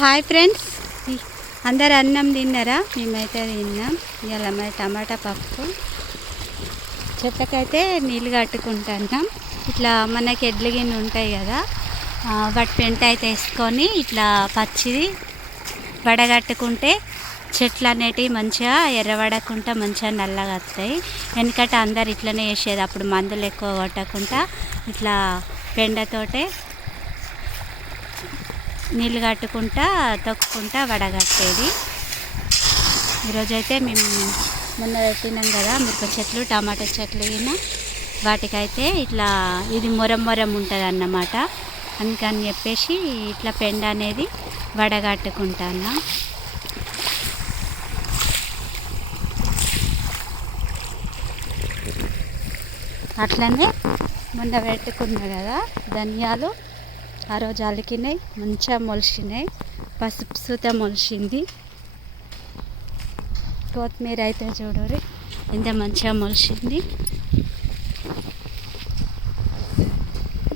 Hi friends, అందరు అన్నం తిన్నారా? మేమైతే తిన్నాం. ఇలా మరి టమాటా పప్పు చెట్లకైతే నీళ్ళు కట్టుకుంటున్నాం. ఇట్లా మనకి ఎడ్ల గిన్నె ఉంటాయి కదా, వాటి పెంట అయితే వేసుకొని ఇట్లా పచ్చిది వడగట్టుకుంటే చెట్లు అనేటివి మంచిగా ఎర్రవడకుండా మంచిగా నల్లగా వస్తాయి. ఎందుకంటే అందరు ఇట్లనే వేసేది, అప్పుడు మందులు ఎక్కువ కొట్టకుండా ఇట్లా పెండతోటే నీళ్ళు కట్టుకుంటా తొక్కుకుంటా వడగట్టేది. ఈరోజైతే మేము మొన్న పెట్టినాం కదా మిరప చెట్లు, టమాటా చెట్లు అయినా వాటికైతే ఇట్లా ఇది మొరం ఉంటుంది అన్నమాట. అందుకని చెప్పేసి ఇట్లా పెండ అనేది వడగట్టుకుంటాను. అట్లనే మొన్న పెట్టుకున్నా కదా ధనియాలు, ఆ రోజు అలికినాయి, మంచిగా మొలిచినాయి, పసుపు సూత మొలిచింది. కొత్తిమీర అయితే చూడరు ఎంత మంచిగా మొలిచింది.